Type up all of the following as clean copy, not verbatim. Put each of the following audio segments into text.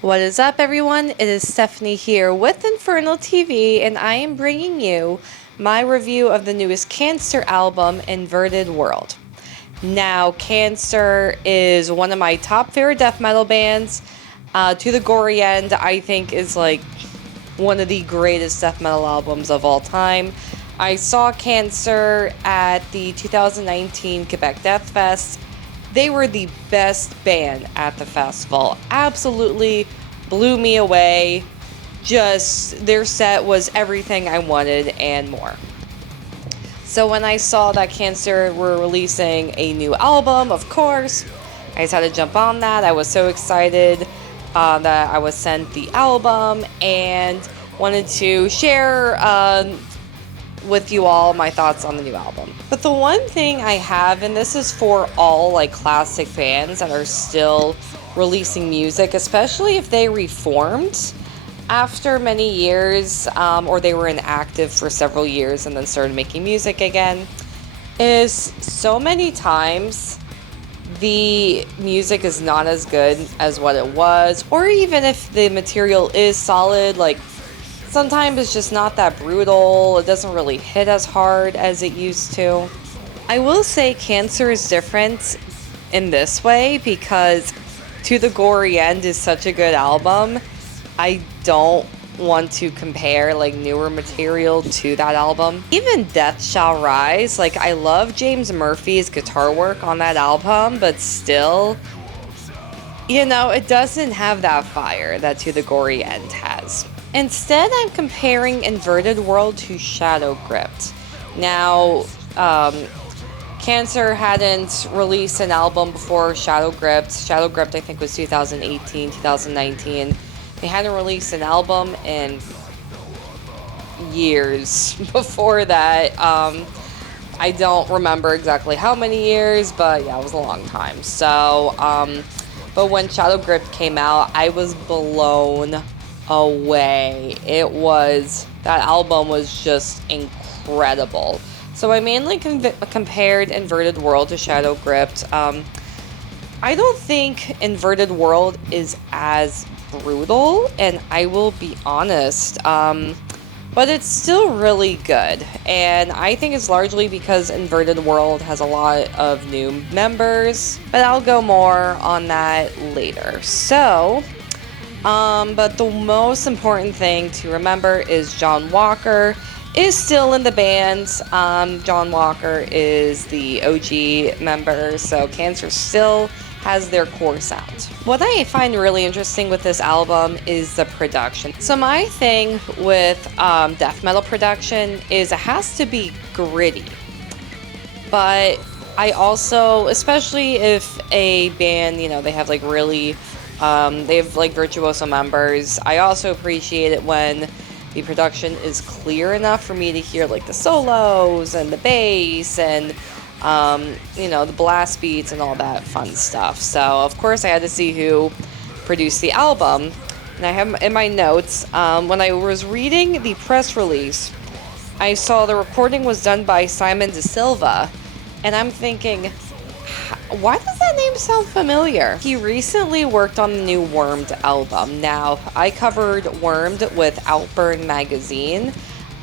What is up, everyone? It is Stephanie here with Infernal TV, and I am bringing you my review of the newest Cancer album, Inverted World. Now, Cancer is one of my top favorite death metal bands. To the Gory End, I think, is like one of the greatest death metal albums of all time. I saw Cancer at the 2019 Quebec Death Fest. They were the best band at the festival. Absolutely blew me away. Just, their set was everything I wanted and more. So when I saw that Cancer were releasing a new album, of course, I just had to jump on that. I was so excited that I was sent the album and wanted to share with you all my thoughts on the new album. But the one thing I have, and this is for all like classic fans that are still releasing music, especially if they reformed after many years, or they were inactive for several years and then started making music again, is so many times the music is not as good as what it was, or even if the material is solid, like sometimes it's just not that brutal. It doesn't really hit as hard as it used to. I will say Cancer is different in this way because To the Gory End is such a good album. I don't want to compare like newer material to that album. Even Death Shall Rise, like I love James Murphy's guitar work on that album, but still, you know, it doesn't have that fire that To the Gory End has. Instead, I'm comparing Inverted World to Shadow Crypt. Now, Cancer hadn't released an album before Shadow Crypt. Shadow Crypt, I think, was 2018, 2019. They hadn't released an album in years before that. I don't remember exactly how many years, but yeah, it was a long time. So, but when Shadow Crypt came out, I was blown away. That album was just incredible. So I mainly compared Inverted World to Shadow Crypt. I don't think Inverted World is as brutal, and I will be honest, but it's still really good, and I think it's largely because Inverted World has a lot of new members, but I'll go more on that later. So, but the most important thing to remember is John Walker is still in the band. John Walker is the OG member, so Cancer still has their core sound. What I find really interesting with this album is the production. So my thing with death metal production is it has to be gritty, but I also, especially if a band, you know, they have like really they have like virtuoso members, I also appreciate it when the production is clear enough for me to hear like the solos and the bass and you know, the blast beats and all that fun stuff. So of course I had to see who produced the album, and I have in my notes, when I was reading the press release, I saw the recording was done by Simon De Silva, and I'm thinking, why does that name sound familiar? He recently worked on the new Wormed album. Now, I covered Wormed with Outburn magazine,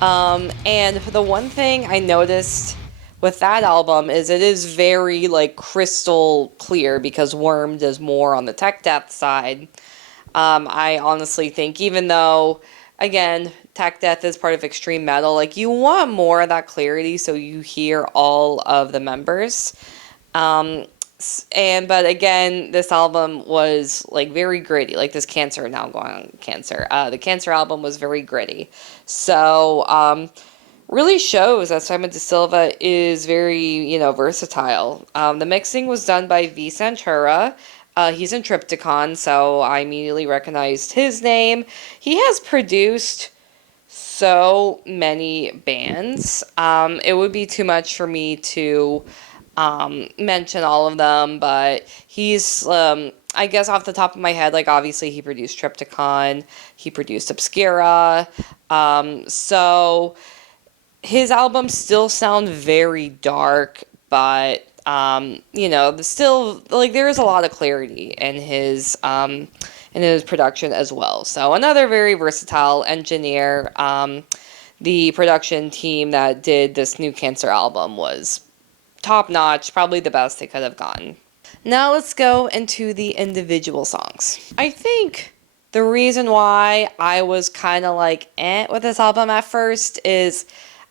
and the one thing I noticed with that album is it is very like crystal clear because Wormed is more on the tech death side. I honestly think, even though, again, tech death is part of extreme metal, like you want more of that clarity so you hear all of the members. But again, this album was like very gritty, like this Cancer, now going on Cancer. The Cancer album was very gritty. So, really shows that Simon De Silva is very, you know, versatile. The mixing was done by V. Santura. He's in Triptychon, so I immediately recognized his name. He has produced so many bands. It would be too much for me to mention all of them, but he's, I guess off the top of my head, like obviously he produced Triptychon, he produced Obscura, so his albums still sound very dark, but you know, still, like, there is a lot of clarity in in his production as well. So another very versatile engineer. The production team that did this new Cancer album was top notch, probably the best they could have gotten. Now let's go into the individual songs. I think the reason why I was kind of like with this album at first is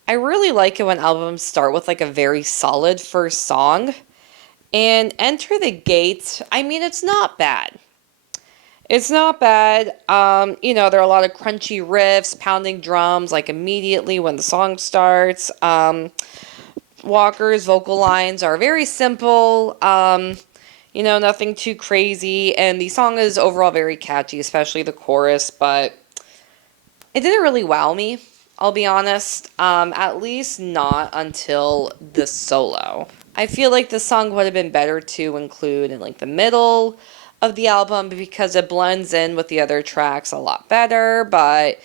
I really like it when albums start with like a very solid first song. And Enter the Gates, I mean, it's not bad. It's not bad. There are a lot of crunchy riffs, pounding drums, like immediately when the song starts. Walker's vocal lines are very simple. Nothing too crazy. And the song is overall very catchy, especially the chorus, but it didn't really wow me, I'll be honest. At least not until the solo. I feel like the song would have been better to include in like the middle of the album because it blends in with the other tracks a lot better, but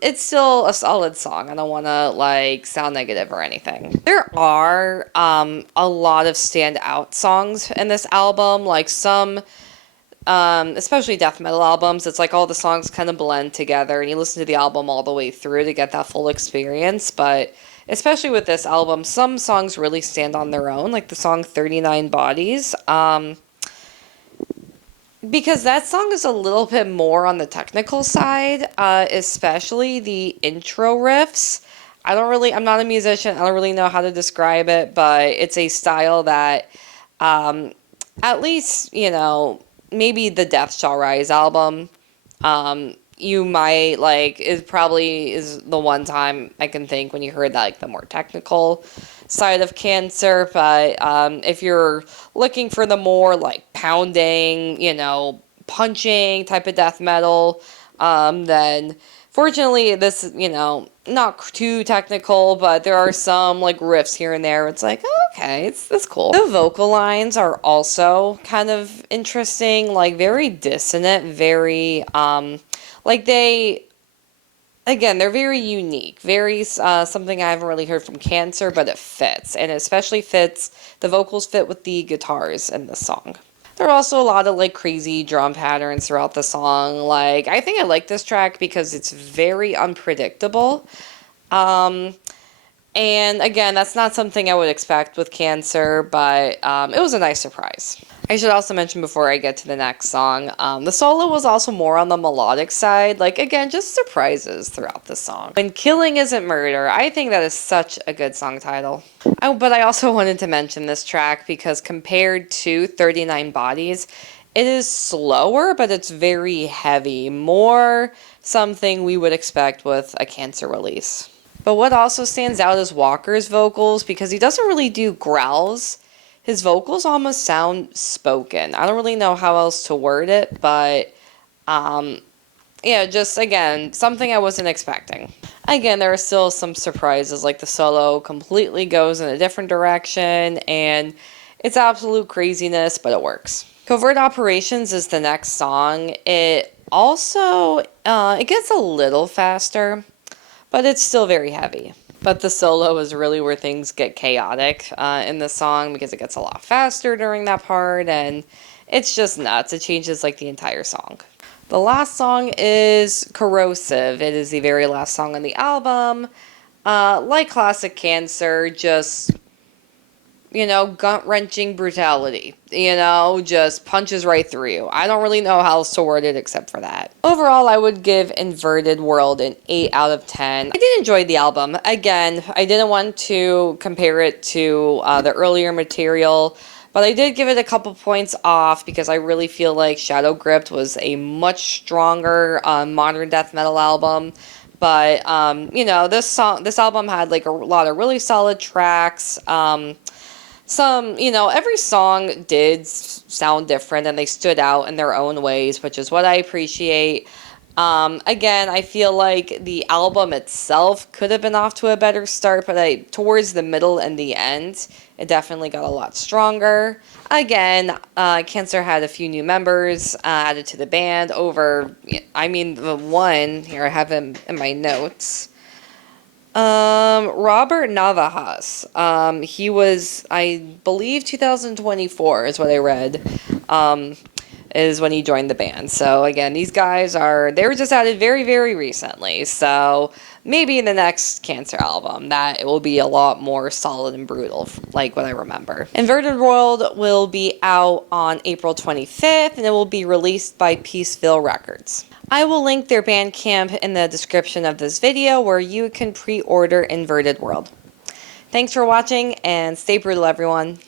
it's still a solid song. I don't want to like sound negative or anything. There are a lot of standout songs in this album, like some especially death metal albums, it's like all the songs kind of blend together and you listen to the album all the way through to get that full experience, but especially with this album, some songs really stand on their own, like the song 39 Bodies, because that song is a little bit more on the technical side, especially the intro riffs. I'm not a musician, I don't really know how to describe it, but it's a style that, at least, maybe the Death Shall Rise album, you might like, is the one time I can think when you heard that, like the more technical side of Cancer. But if you're looking for the more like pounding, punching type of death metal, then fortunately this, not too technical, but there are some like riffs here and there. It's like, oh, okay, it's cool. The vocal lines are also kind of interesting, like very dissonant, very they're very unique, very something I haven't really heard from Cancer, but it fits, and it especially fits, the vocals fit with the guitars in the song. There are also a lot of like crazy drum patterns throughout the song. Like, I think I like this track because it's very unpredictable. And again, that's not something I would expect with Cancer, but it was a nice surprise. I should also mention before I get to the next song, the solo was also more on the melodic side. Like, again, just surprises throughout the song. When Killing Isn't Murder, I think that is such a good song title. But I also wanted to mention this track because compared to 39 Bodies, it is slower, but it's very heavy. More something we would expect with a Cancer release. But what also stands out is Walker's vocals, because he doesn't really do growls. His vocals almost sound spoken. I don't really know how else to word it, but just again, something I wasn't expecting. Again, there are still some surprises, like the solo completely goes in a different direction, and it's absolute craziness, but it works. Covert Operations is the next song. It also, it gets a little faster, but it's still very heavy. But the solo is really where things get chaotic in the song, because it gets a lot faster during that part, and it's just nuts. It changes like the entire song. The last song is Corrosive. It is the very last song on the album. Like classic Cancer, just, gut-wrenching brutality. Just punches right through you. I don't really know how else to word it except for that. Overall, I would give Inverted World an 8 out of 10. I did enjoy the album. Again, I didn't want to compare it to the earlier material, but I did give it a couple points off because I really feel like Shadow Gripped was a much stronger modern death metal album. But, this album had like a lot of really solid tracks. Every song did sound different and they stood out in their own ways, which is what I appreciate. Again, I feel like the album itself could have been off to a better start, but towards the middle and the end, it definitely got a lot stronger. Again, Cancer had a few new members added to the band the one, here I have him in my notes. Robert Navajas. He was, I believe, 2024 is what I read. is when he joined the band. So again, these guys they were just added very, very recently. So maybe in the next Cancer album that it will be a lot more solid and brutal, like what I remember. Inverted World will be out on April 25th, and it will be released by Peaceville Records. I will link their Bandcamp in the description of this video where you can pre-order Inverted World. Thanks for watching, and stay brutal, everyone.